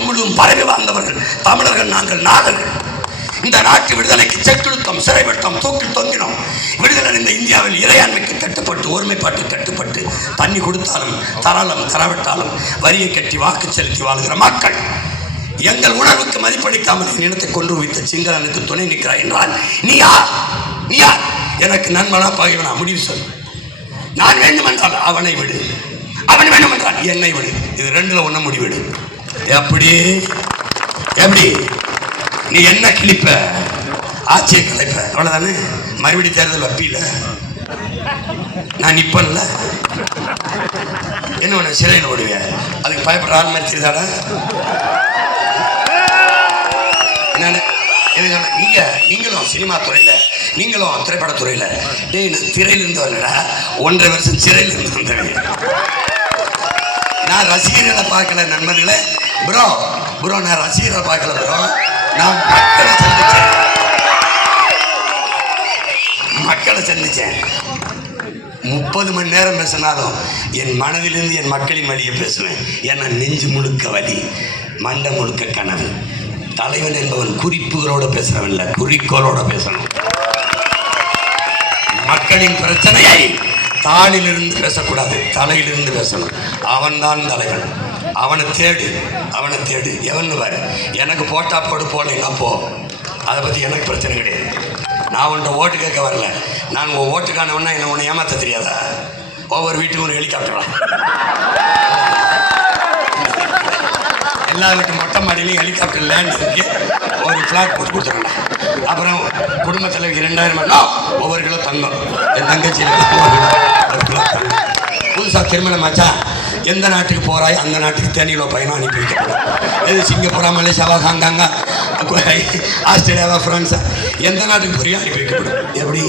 உலகம் முழுவதும் பரவி வாழ்ந்தவர்கள் தமிழர்கள். நாங்கள் நாகர்கள். இந்த நாட்டு விடுதலைக்கு செக்குழுத்தம், சிறைப்பட்டோம், தூக்கில் தொங்கினோம். விடுதலை இந்த இந்தியாவில் இறையாண்மைக்கு கட்டுப்பட்டு, ஒருமைப்பாட்டு கட்டுப்பட்டு, தண்ணி கொடுத்தாலும் தராலும் தராவிட்டாலும் வரியை கட்டி வாக்கு செலுத்தி வாழ்கிற மக்கள். எங்கள் உணர்வுக்கு மதிப்பளிக்காமல் இனத்தை கொன்று வைத்த சிங்களனுக்கு துணை நிற்கிறாய் என்றால் நீ யார்? நீ யார்? எனக்கு நண்பனா பகைவனா? முடிவு சொல். நான் வேண்டுமென்றால் அவனை விடு, அவன் வேண்டுமென்றால் என்னை விடு. இது ரெண்டுல ஒண்ணு முடிவிடு. எப்படி எப்படி நீ என்ன கிழிப்ப? ஆட்சியை கலைப்ப, அவ்வளவுதானே. மறுபடி தேர்தல் வப்பில நான் நிப்பன்ல என்ன ஒண்ணு சிறையில் ஓடுவேன். அதுக்கு பயப்படுற ஆள் மாதிரி தெரியுதாடா? நீங்களும் சினிமா துறையில, நீங்களும் திரைப்படத்துறையில. டேய், நான் திரையிலிருந்து வரலடா, 1.5 வருஷம் சிறையிலிருந்து வந்தேன். நான் ரசிகர்களை பார்க்கல நண்பர்களே. ப்ரோ நான் ரசிகர்களை பார்க்கல ப்ரோ. நான் மக்களை சந்திச்சேன். 30 மணி நேரம் பேசினாலும் என் மனதிலிருந்து என் மக்களின் வழியை பேசுவேன். ஏன்னா நெஞ்சு முழுக்க வலி, மண்டை முழுக்க கனவு. தலைவன் என்பவன் குறிப்புகளோட பேசுறவன் இல்ல, குறிக்கோளோட பேசணும். மக்களின் பிரச்சனையை தாளிலிருந்து பேசக்கூடாது, தலையிலிருந்து பேசணும். அவன்தான் தலைவன். அவனை தேடு, அவனை தேடு. எவன்னு பாரு. எனக்கு போட்டா போடு, போடலைன்னா போ. அதை பற்றி எனக்கு பிரச்சனை கிடையாது. நான் உன்ட்ட ஓட்டு கேட்க வரல. நான் உன் ஓட்டுக்கானவன்னா என்ன உன்னை ஏமாற்ற தெரியாதா? ஒவ்வொரு வீட்டுக்கும் ஒரு ஹெலிகாப்டரா? எல்லா வீட்டு மொட்டை மாடியிலையும் ஹெலிகாப்டர் லேண்ட் இருக்கு. ஒரு ஃப்ளாட் போட்டு கொடுத்துருங்க. அப்புறம் குடும்ப தலைவிக்கு 2000 ஒவ்வொரு கிலோ தங்கம். என் தங்கச்சி புதுசாக திருமணம் ஆச்சா, எந்த நாட்டுக்கு போகிறாய் அந்த நாட்டுக்கு தேனியிலோ பயணம் அனுப்பி வைக்கப்படும். எது சிங்கப்பூரா, மலேசியாவா, ஹாங்காங்கா, ஆஸ்திரேலியாவா, ஃப்ரான்ஸா, எந்த நாட்டுக்கு போறியோ அனுப்பி வைக்கப்படும். எப்படி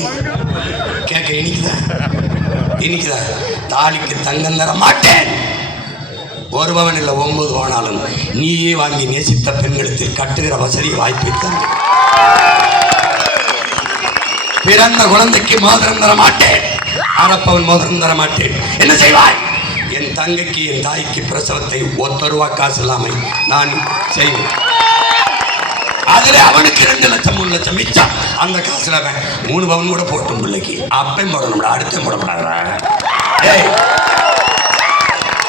கேட்க இனிக்குதா? தாலிக்கு தங்கம் தர மாட்டேன். ஒரு பவன் இல்லை, 9 பவனாலும் நீயே வாங்கி நேசித்த பெண்களுக்கு கட்டுகிற வசதி வாய்ப்பை தந்து. பிறந்த குழந்தைக்கு மோதிரம் தர மாட்டேன், அரப்பவன் மோதிரம் தர மாட்டேன். என்ன செய்வாய்? என் தங்கைக்கு, என் தாய்க்கு பிரசவத்தை 1 ரூபா காசு இல்லாமல் நான் செய்வேன். அதுல அவனுக்கு 2 லட்சம் 3 லட்சம் மிச்சம். அந்த காசுல 3 பவன் கூட போட்டும் பிள்ளைக்கு. அப்பையும் போடணும்டா, அடுத்த போடக்கூடாதுடா.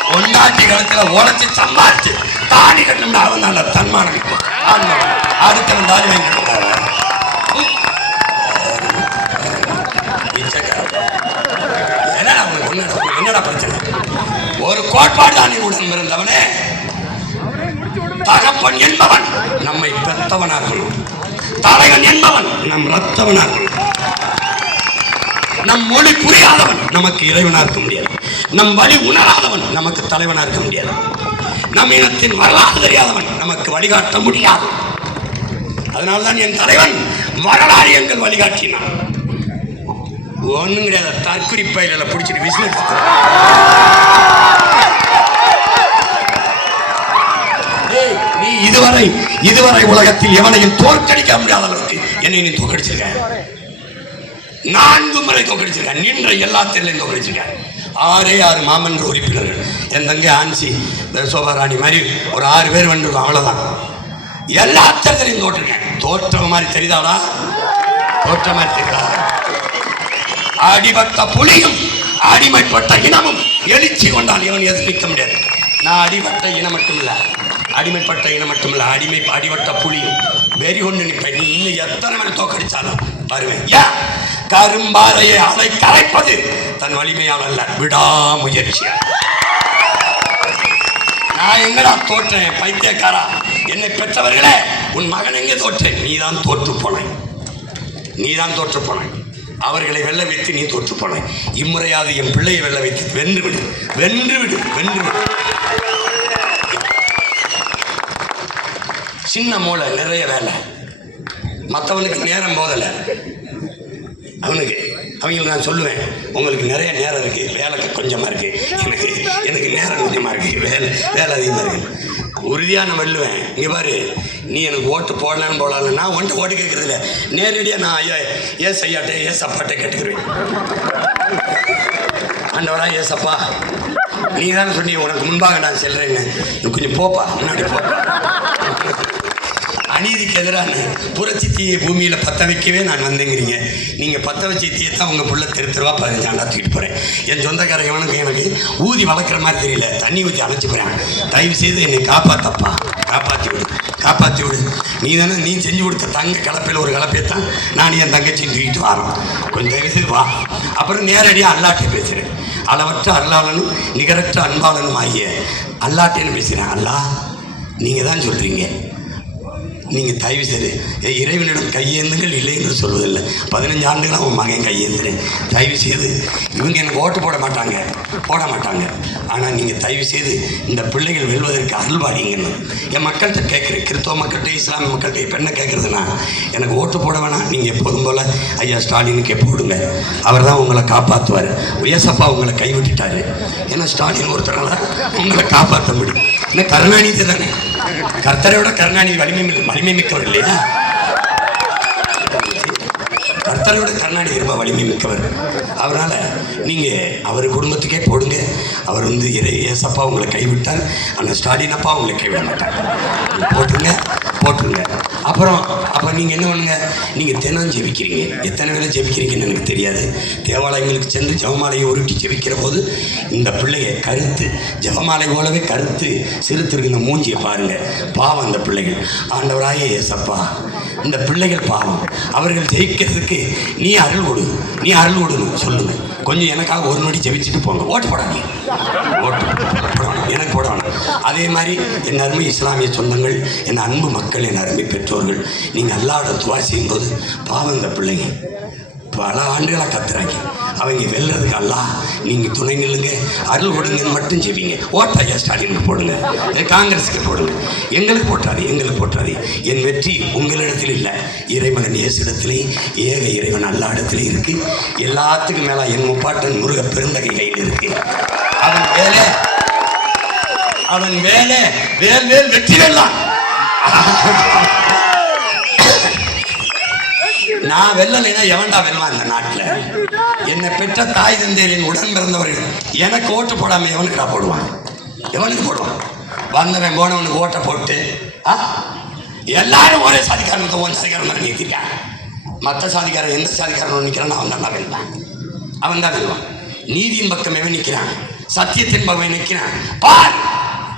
பொண்டாட்டி காலத்துல உழைச்சி சம்பாதிச்சு தாடி கட்டணும்னா அவன் நல்ல தன்மானம். அடுத்தவன் தாடி வாங்கி கட்டுறாரு. என்னடா பிரச்சனை? ஒரு கோட்பாடு தான் உடன் பிறந்தவனே. தகப்பன் என்பவன் நம்மை பெற்றவனார்கள், தலைவன் என்பவன் நம் ரத்தவனார்கள். நம் மொழி புரியாதவன் நமக்கு இறைவனா இருக்க முடியாது. நம் வழி உணராதவன் நமக்கு தலைவனா இருக்க முடியாது. நம் இனத்தின் வரலாறு தெரியாதவன் நமக்கு வழிகாட்ட முடியாது. அதனால்தான் என் தலைவன் வரலாறு எங்கள் வழிகாட்டினான். ஒண்ணும் கிடையாது, தற்குறி பயில பிடிச்சிட்டு விசில் எடுத்து. நீ இதுவரை உலகத்தில் எவனையும் தோற்கடிக்க முடியாத அளவுக்கு என்னை நீ தோற்கடிச்சிருக்க. 4 முறை தோற்கடிச்சிருக்க. நின்ற எல்லா தேர்தலையும் தோற்கடிச்சிருக்க. 6 மாமன்ற உறுப்பினர்கள். என் தங்கை ஆன்சி, சோபாராணி மாதிரி ஒரு 6 பேர் வந்துருக்கோம். அவ்வளவுதான். எல்லா தேர்தலையும் தோற்றுருக்கேன். தோற்ற மாதிரி தெரியுதாடா? தோற்ற மாதிரி தெரியுதா? அடிபட்ட புலியும் அடிமைப்பட்ட இனமும் எழுச்சி கொண்டால் இவன் எதிர்க்க முடியாது. நான் அடிபட்ட இனம் மட்டுமில்ல, அடிமைப்பட்ட இனம் மட்டுமில்ல, அடிபட்ட புலியும் வெறி கொண்டு நிற்பேன். நீ இன்னும் எத்தனை மணி தோக்கடிச்சாலும் வருவேன். ஏன்? கரும்பாறையை அலை கரைப்பது தன் வலிமையால் அல்ல, விடாமுயற்சியா. நான் எங்கடா தோற்றேன்? பைத்தியக்காரா, என்னை பெற்றவர்களே, உன் மகன் எங்கே தோற்றேன்? நீதான் தோற்று போனாய், நீதான் தோற்று போனாய். அவர்களை வெல்ல வைத்து நீ தோற்று போனாய். இம்முறையாவது என் பிள்ளையை வெல்ல வைத்து வென்று விடு, வென்று விடு, வென்று விடு. சின்ன மூளை, நிறைய வேலை. மற்றவனுக்கு நேரம் போதலை. அவங்களுக்கு நான் சொல்லுவேன், உங்களுக்கு நிறைய நேரம் இருக்கு, வேலை கொஞ்சமா இருக்கு, எனக்கு நேரம் கொஞ்சமா இருக்கு, வேலை அதிகமா இருக்கு. உறுதியாக நான் வெல்லுவேன். இங்கே பாரு, நீ எனக்கு ஓட்டு போடலான்னு போடலான்னு நான் ஒன்ட்டு ஓட்டு கேட்கறது இல்லை. நேரடியாக நான் ஏஸ் ஐயாட்டே ஏஸ் அப்பாட்டே கேட்டுக்கிறேன். ஆண்டவரா ஏசப்பா, நீ தானே சொன்னீங்க உனக்கு முன்பாக நான் செல்றேன்னு. கொஞ்சம் போப்பா, முன்னாடி போ. அநீதிக்கு எதிரான புரட்சி தீயை பூமியில் பற்ற வைக்கவே நான் வந்தேங்கிறீங்க. நீங்கள் பற்ற வச்ச தீயை தான் உங்கள் புள்ள தெருவா 15 ஆண்டா தூக்கிட்டு போகிறேன். என் சொந்தக்காரன் எனக்கு ஊதி வளர்க்குற மாதிரி தெரியல, தண்ணி ஊற்றி அழைச்சி போகிறேன். தயவு செய்து என்னை காப்பாற்றப்பா, காப்பாற்றி விடு. நீ செஞ்சு கொடுத்த தங்க கலப்பையில் ஒரு கலப்பையத்தான் நான் என் தங்கச்சின்னு தூக்கிட்டு வரோம். கொஞ்சம் தயவு செய்து வா. அப்புறம் நேரடியாக அல்லாட்டை பேசுகிறேன். அளவற்ற அருளாளனும் நிகரற்ற அன்பாளனும் ஆகிய அல்லாட்டேன்னு பேசுகிறேன். அல்லா, நீங்கள் தான் சொல்கிறீங்க. நீங்கள் தயவு செய்து இறைவனிடம் கையேந்துங்கள், இல்லை என்று சொல்வதில்லை. 15 ஆண்டுகள் அவன் மகன் கையேந்துறேன். தயவு செய்து இவங்க எனக்கு ஓட்டு போட மாட்டாங்க. ஆனால் நீங்கள் தயவு செய்து இந்த பிள்ளைகள் வெல்வதற்கு அருள்வாடிங்கன்னு என் மக்கள்கிட்ட கேட்குறேன். கிறிஸ்தவ மக்கள்கிட்ட, இஸ்லாமிய மக்கள்கிட்ட இப்போ என்ன கேட்குறதுனா, எனக்கு ஓட்டு போட வேணாம், நீங்கள் எப்போதும் போல் ஐயா ஸ்டாலினுக்கே போடுங்க, அவர் தான் உங்களை காப்பாற்றுவார். ஏசப்பா உங்களை கைவிட்டுட்டார். ஏன்னா ஸ்டாலின் ஒருத்தரால் உங்களை காப்பாற்ற முடியும். ஏன்னா கருணாநிதி தானே, கர்த்தரை விட கருணாநிதி வலிமை மிக்கவர் இல்லையா? கர்த்தரை விட கருணாநிதி ரொம்ப வலிமை மிக்கவர். அதனால் நீங்கள் அவர் குடும்பத்துக்கே போடுங்க. அவர் ஏசப்பா உங்களை கைவிட்டார், ஆனால் ஸ்டாலின் அப்பா உங்களை கைவிட மாட்டார். போட்டுருங்க. அப்போ நீங்கள் என்ன பண்ணுங்க, நீங்கள் தினம் ஜெபிக்கிறீங்க. எத்தனை வேலை ஜெபிக்கிறீங்கன்னு எனக்கு தெரியாது. தேவாலயங்களுக்கு சென்று ஜெபமாலையை உருட்டி ஜெபிக்கிற போது இந்த பிள்ளைய கருத்து ஜெபமாலை போலவே கருத்து சிறுத்திருக்கிற மூஞ்சியை பாருங்கள். பாவம் அந்த பிள்ளைகள். ஆண்டவராய ஏசப்பா, இந்த பிள்ளைகள் பாவம், அவர்கள் ஜெயிக்கிறதுக்கு நீ அருள் கொடுன்னு சொல்லுங்க. கொஞ்சம் எனக்காக ஒரு நொடி ஜெபிச்சுட்டு போங்க. ஓட்டு போடாதீங்க, எனக்கு போடணும். அதே மாதிரி என் அருமை இஸ்லாமிய சொந்தங்கள், என் அன்பு மக்கள், என் அருமை பெற்றோர்கள், நீங்கள் அல்லாஹ்விடம் துவா செய்யும்போது பாவம் இந்த பிள்ளைங்க பல ஆண்டுகளாக கத்துறாங்க. அவங்க வெல்றதுக்கு அல்லாஹ் நீங்கள் துணை நில்லுங்க, அருள் கொடுங்கன்னு மட்டும் ஜெபிங்க. ஓட்டு ஐயா ஸ்டாலினுக்கு போடுங்க, காங்கிரஸுக்கு போடுங்க. எங்களுக்கு போட்டாது. என் வெற்றி உங்களிடத்தில் இல்லை, இறைமகன் இயேசுவிடத்திலேயும் ஏக இறைவன் அல்லா இடத்துலையும் இருக்கு. எல்லாத்துக்கும் மேலே என் முப்பாட்டன் முருக பெருந்தகை கையில் இருக்கு. அவன் வேலை வேல் வெற்றி வெல்லாம். நான் வெல்லலைன்னா எவன்டா வெல்வான் இந்த நாட்டில்? என்னை பெற்ற தாய் தந்தையரின் உடன் பிறந்தவர்கள் எனக்கு ஓட்டு போடாம எவனுக்குடா போடுவான்? வந்தவன் போனவனுக்கு ஓட்டை போட்டு எல்லாரும் ஒரே சாதிக்காரன் ஒன் சாதிக்காரன் நிறுத்திட்டான். மற்ற சாதிக்காரன் எந்த சாதிக்காரன் நிற்கிறான் அவன் தான் வெல்வான். நீதியின் பக்கம் எவன் நிற்கிறான்? சத்தியத்தின் பக்கம் நிற்கிறான். பார்,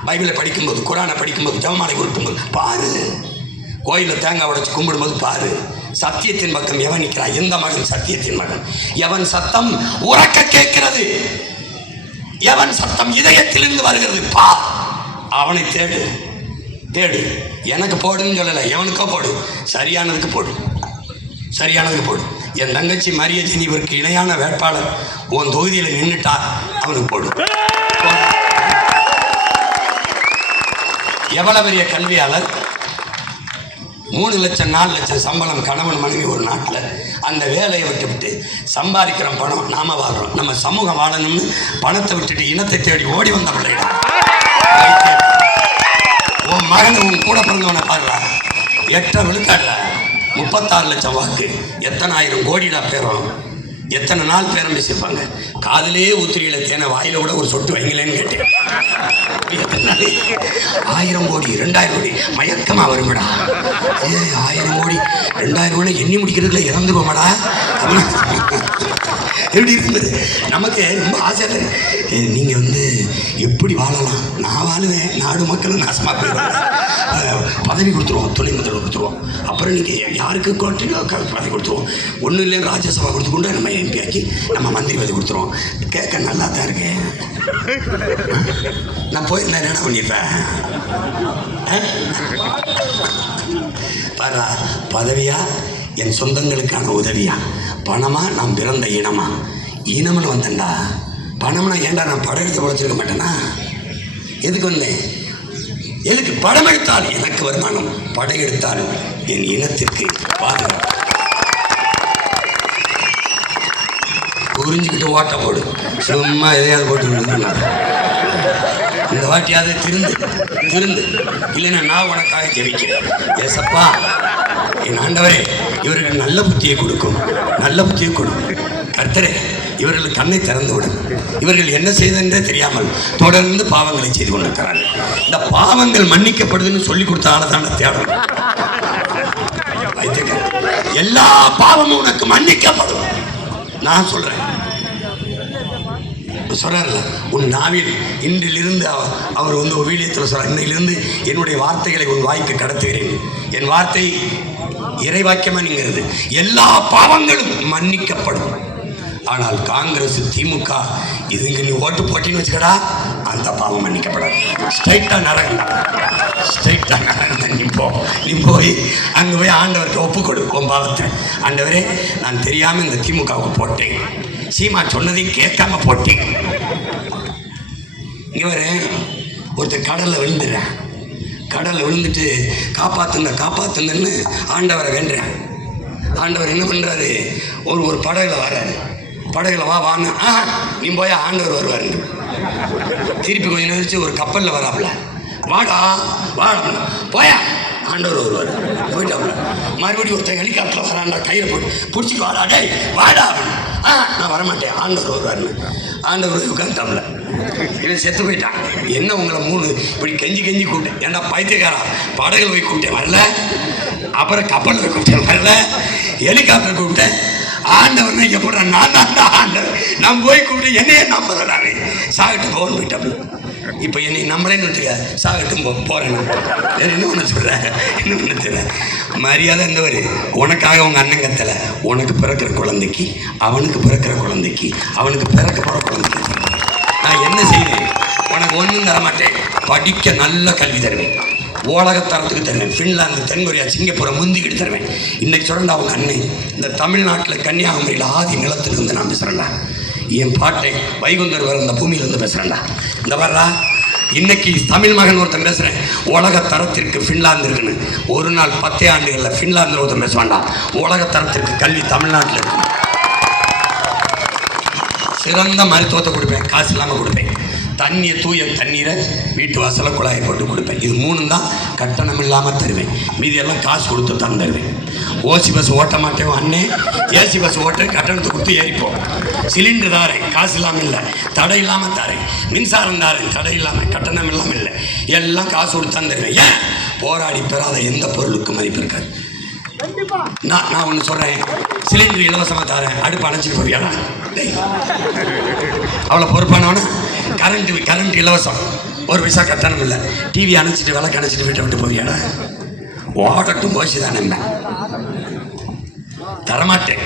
பைபிளை படிக்கும்போது, குரானை படிக்கும்போது, ஜெபமாலை உருட்டும்போது பாரு, கோயிலில் தேங்காய் உடைச்சு கும்பிடும்போது பாரு, சத்தியத்தின் பக்கம் எவன் நிற்கிறான்? எந்த மகன்? சத்தியத்தின் மகன். எவன் சத்தம் உறக்க கேட்கிறது, எவன் சத்தம் இதயத்திலிருந்து வருகிறது, பா, அவனை தேடு. எனக்கு போடுன்னு சொல்லலை, எவனுக்கோ போடு, சரியானதுக்கு போடு. என் தங்கச்சி மரிய ஜெனிவருக்கு இணையான வேட்பாளர் உன் தொகுதியில் நின்றுட்டா அவனுக்கு போடு. எவ்வளவு பெரிய கல்வியாளர், 3 லட்சம் 4 லட்சம் சம்பளம், கணவன் மனைவி ஒரு நாட்டில், அந்த வேலையை விட்டுவிட்டு சம்பாதிக்கிற பணம், நாம வாழ்றோம், நம்ம சமூகம் வாழணும்னு பணத்தை விட்டுட்டு இனத்தை தேடி ஓடி வந்த பிள்ளைடா. உன் மகன் உன் கூட பிறந்தவனை பாருடா, 8 விழுக்காடுல 36 லட்சம் வாக்கு, எத்தனை ஆயிரம் கோடிடா பேரும், எத்தனை நாள் பேரம் பேசியிருப்பாங்க. காதலே ஊத்திரியில தேனை வாயில கூட ஒரு சொட்டு வைங்களேன்னு கேட்டேன். 1000 கோடி 2000 கோடி மயக்கமா வருமாடா. 1000 கோடி 2000 கோடி எண்ணி முடிக்கிறதுல இறந்துருவோமாடா. எப்படி இருந்தது நமக்கு ரொம்ப ஆசை. நீங்கள் எப்படி வாழலாம்? நான் வாழுவேன், நாடு மக்களும் நாசமாக போயிடுவாங்க. பதவி கொடுத்துருவோம், துணை முதல்வர் கொடுத்துருவோம், அப்புறம் நீங்கள் யாருக்கு பதவி கொடுத்துருவோம், ஒன்றும் இல்லைன்னு ராஜ்யசபா கொடுத்துக்கொண்டு நம்ம எம்பி ஆக்கி நம்ம மந்திரி பதவி கொடுத்துருவோம். கேட்க நல்லா தான் இருக்கேன். நான் போயிருந்தேன் என்ன பண்ணியிருப்பேன்? பாரா, பதவியா என் சொந்தங்களுக்கான உதவியா, பணமா நாம் பிறந்த இனம்னு வந்தேன்டா. பணம்னா ஏன்டா நான் படம் எடுத்து உழைச்சிருக்க மாட்டேன்னா? எதுக்கு வந்தேன்? எதுக்கு? படம் எடுத்தால் எனக்கு வருமானம், படையெடுத்தால் என் இனத்திற்கு பாதுகாப்பு. புரிஞ்சுக்கிட்டு ஓட்ட போடு, சும்மா எதையாவது போட்டு இந்த வாட்டியாவது திருந்து இல்லைன்னா நான் உனக்காக ஜெபிக்கிறேன். ஏசப்பா, என் ஆண்டவரே, இவருக்கு நல்ல புத்தியை கொடுக்கும், கர்த்தரே, இவர்கள் கண்ணை திறந்து விடும். இவர்கள் என்ன செய்தென்றே தெரியாமல் தொடர்ந்து பாவங்களை செய்து கொண்டிருக்கிறார்கள். இந்த பாவங்கள் மன்னிக்கப்படுதுன்னு சொல்லி கொடுத்த ஆளை தான் தேடணும். எல்லா பாவமும் உனக்கு மன்னிக்கப்படும். நான் சொல்றேன், சொல்றாருல, உன் நாவில் இன்றிலிருந்து அவர் வந்து வீடியத்தில் சொல்றார், இன்னையிலிருந்து என்னுடைய வார்த்தைகளை உன் வாய்க்கு கடத்துகிறேன். என் வார்த்தை இறைவாக்கியமாங்கிறது. எல்லா பாவங்களும் மன்னிக்கப்படும். ஆனால் காங்கிரஸ், திமுக இதுங்க நீ ஓட்டு போட்டின்னு வச்சுக்கடா, அந்த பாவம் மன்னிக்கப்படாது. ஸ்ட்ரைட்டா நரகம், ஸ்ட்ரைட்டா நரகம். நீ போய் அங்கே போய் ஆண்டவருக்கு ஒப்பு கொடு உன் பாவத்தை. ஆண்டவரே, நான் தெரியாமல் இந்த திமுகவுக்கு போட்டேன், சீமா சொன்னதையும் கேட்காம போட்டேன். இங்கே வர ஒருத்தர் கடலில் விழுந்துடுறேன், கடலில் விழுந்துட்டு காப்பாற்றுங்கன்னு ஆண்டவரை வேண்டுறேன். ஆண்டவர் என்ன பண்ணுறாரு, ஒரு படகுல வர்றாரு. படகுல வான்னு நீ போய் ஆண்டவர் வருவார். திருப்பி கொஞ்சம் நேரிச்சு ஒரு கப்பலில் வராப்புல, வாடா போயா ஆண்டவர் வருவார். போயிட்டாப்புல. மறுபடியும் ஒருத்தன் ஹெலிகாப்டரில் வரான்டா, கையில் போட்டு பிடிச்சிட்டு வாடா, டேய் வாடா. நான் வரமாட்டேன், ஆண்டவர் வருவார்னு. ஆண்டவர் உட்காந்துட்டாப்புல. இவன் செத்து போயிட்டான். என்ன உங்களை 3 இப்படி கெஞ்சி கூப்பிட்டேன், ஏன்னா பைத்தியக்காரா, படகுல போய் கூப்பிட்டேன் வரல, அப்புறம் கப்பலில் போய் கூப்பிட்டேன் வரல, ஹெலிகாப்டர் கூப்பிட்டேன். ஆண்டவர்னா இங்கே போடுறேன், நான் தான் ஆண்டவர். நான் போய் கூப்பிட்டு என்னையே நம்புறேன், சாகட்டு போகணும் போயிட்டாப்புல. இப்போ என்னை நம்பளேன்னு வச்சுக்க, சாகட்டும் போகிறேன். என்ன ஒன்று சொல்கிறேன், என்ன ஒன்று சொல்கிறேன், மரியாதை இருந்தவர் உனக்காக உங்கள் அண்ணன் கத்தலை, உனக்கு பிறக்கிற குழந்தைக்கு, அவனுக்கு பிறக்கிற குழந்தைக்கு, அவனுக்கு பிறக்க போகிற குழந்தைக்கு நான் என்ன செய்வேன்? உனக்கு ஒன்றும் தரமாட்டேன், படிக்க நல்ல கல்வி தருவேன், உலகத்தரத்துக்கு தருவேன், ஃபின்லாந்து, தென்கொரியா, சிங்கப்பூரை முந்திக்கிட்டு தருவேன். இன்றைக்கி சொல்கிறேன்டா, அவங்க அண்ணன் இந்த தமிழ்நாட்டில் கன்னியாகுமரியில் ஆதி நிலத்திலிருந்து நான் பேசுகிறேன்டா. என் பாட்டை வைகுந்தர் வர இந்த பூமியிலேருந்து பேசுகிறேன்டா. இந்த வர்றா, இன்னைக்கு தமிழ் மகன் ஒருத்தன் பேசுகிறேன், உலக தரத்திற்கு ஃபின்லாந்து இருக்குன்னு. ஒரு நாள் 10 ஆண்டுகளில் ஃபின்லாந்தில் ஒருத்தன் பேசுவான்டா, உலக தரத்திற்கு கல்வி தமிழ்நாட்டில் இருக்கு. சிறந்த மருத்துவத்தை கொடுப்பேன், காசு இல்லாமல் கொடுப்பேன். தூய தண்ணீரை வீட்டு வாசலை குழாயை போட்டு கொடுப்பேன். இது 3 தான் கட்டணம் இல்லாமல் தருவேன். மீதியெல்லாம் காசு கொடுத்து தான் தருவேன். ஓசி பஸ் ஓட்ட மாட்டேன் அண்ணே, ஏசி பஸ் ஓட்ட கட்டணத்தை கொடுத்து ஏறிப்போம். சிலிண்டர் தாரேன், காசு இல்லாமல் இல்லை, தடை இல்லாமல் தரேன். மின்சாரம் தாரேன், தடை இல்லாமல், கட்டணம் இல்லாமல் இல்லை, எல்லாம் காசு கொடுத்து தான் தருவேன். ஏன்? போராடி பெறாத எந்த பொருளுக்கும் மதிப்பு இருக்காது. நான் ஒன்று சொல்கிறேன், சிலிண்டர் இலவசமாக தரேன், அடுப்பு அணைச்சிட்டு போவியாடா, அவ்வளோ பொறுப்பானவனா? கரண்ட் இலவசம், 1 பைசா கட்டணம் இல்லை, டிவி அணைச்சிட்டு விளக்கு அணைச்சிட்டு வீட்டை விட்டு போவியாடா? ஓடட்டும் போச்சு தானே, தரமாட்டேன்.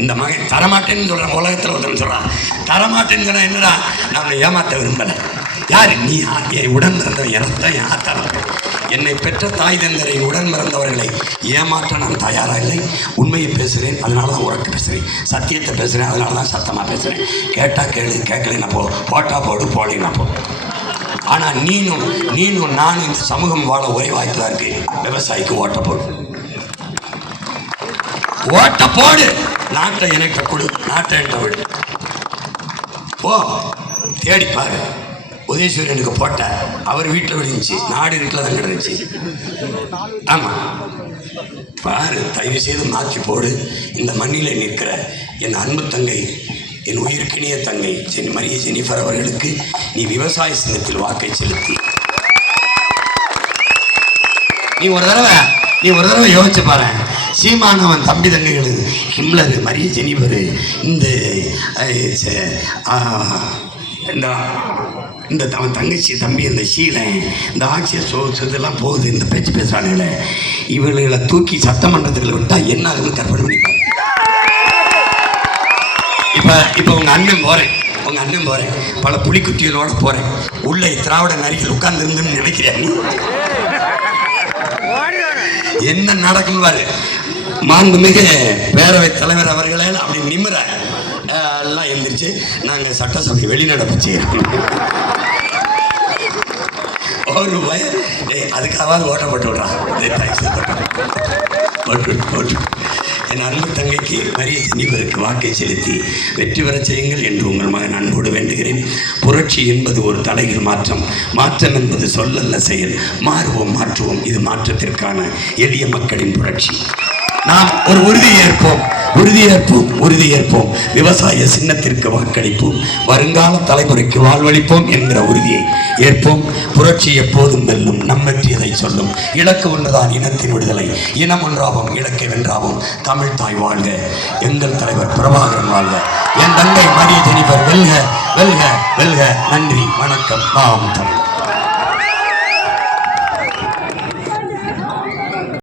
இந்த மகன் தரமாட்டேன்னு சொல்கிறான், உலகத்தில் ஒருத்தன் சொல்கிறான் தரமாட்டேன்னு சொன்னால் என்னடா, நான் ஏமாற்ற விரும்பலை. யார் நீ? என் உடன் பிறந்தவன், எனத்தான் என் ஆத்தாரம். என்னை பெற்ற தாய் தந்தரை உடன் பிறந்தவர்களை ஏமாற்ற நான் தயாராக இல்லை. உண்மையை பேசுகிறேன், அதனால தான் உறக்க பேசுகிறேன். சத்தியத்தை பேசுகிறேன், அதனால தான் சத்தமாக பேசுகிறேன். கேட்டால் கேளு, கேட்கலைன்னா போட்டா போடு, போடலைன்னா போ. ஆனால் நீனும் நானும் இந்த சமூகம் வாழ ஒரே வாய்ப்பு தான் இருக்கு. விவசாயிக்கு ஓட்ட போடு, ஓட்ட போடு. நாட்டை எனக்கு கொடு, நாட்டை என்கிட்ட விடு. போ தேடிப்பாரு. உதயசூரியனுக்கு போட்ட அவர் வீட்டில் விழுந்துச்சு, நாடு வீட்டில் தான் கிடந்துச்சு. ஆமாம், பாரு, தயவு செய்து மாற்றி போடு. இந்த மண்ணில் நிற்கிற என் அன்பு தங்கை, என் உயிருக்கினிய தங்கை மரிய ஜெனிஃபர் அவர்களுக்கு நீ விவசாய சின்னத்தில் வாக்கை செலுத்தி நீ ஒரு தடவை யோசிச்சு பாரு. சீமானவன் தம்பி தங்கைகள், ஹிம்லரு, மரிய ஜெனிஃபரு, இந்த அவன் தங்கச்சி தம்பி, இந்த ஷீலை, இந்த ஆட்சியர் இதெல்லாம் போகுது, இந்த பேச்சு பேசுகிறானுங்களே, இவர்களை தூக்கி சட்டமன்றத்தில் விட்டால் என்ன ஆகுதுன்னு கற்பனை பண்ணிப்பாங்க. இப்போ உங்கள் அண்ணன் போகிறேன், பல புலிக்குட்டிகளோடு போகிறேன், உள்ளே திராவிட நரிகள் உட்கார்ந்துருந்துன்னு நினைக்கிறேன். நீ என்ன நடக்கும் பாரு. மாண்புமிகு பேரவைத் தலைவர் அவர்களே அப்படி நிமிர எல்லாம் எழுந்திரிச்சு நாங்கள் சட்டசபை வெளிநடப்பு செய்யறோம். ஒரு அதுக்காவது ஓட்ட போட்டு விடுறான். என் அன்பு தங்கைக்கு மரிய ஜெனிஃபருக்கு வாக்கை செலுத்தி வெற்றி பெறச் செய்யுங்கள் என்று உங்கள் மகன் அன்போடு வேண்டுகிறேன். புரட்சி என்பது ஒரு தலைகள் மாற்றம், மாற்றம் என்பது சொல்லல்ல செயல். மாறுவோம், மாற்றுவோம். இது மாற்றத்திற்கான எளிய மக்களின் புரட்சி. நாம் ஒரு உறுதியேற்போம். விவசாய சின்னத்திற்கு வாக்களிப்போம். வருங்கால தலைமுறைக்கு வாழ்வளிப்போம் என்கிற உறுதியை ஏற்போம். புரட்சி எப்போதும் வெல்லும். நம்மற்றியதை சொல்லும். இலக்கு ஒன்றுதான், இனத்தின் விடுதலை. இனம் ஒன்றாவோம், இலக்கை வென்றாவோம். தமிழ் தாய் வாழ்க. எங்கள் தலைவர் பிரபாகரன் வாழ்க. என் தங்கை மரிய ஜெனிபர் வெல்க வெல்க வெல்க. நன்றி, வணக்கம். நாம் தமிழ்.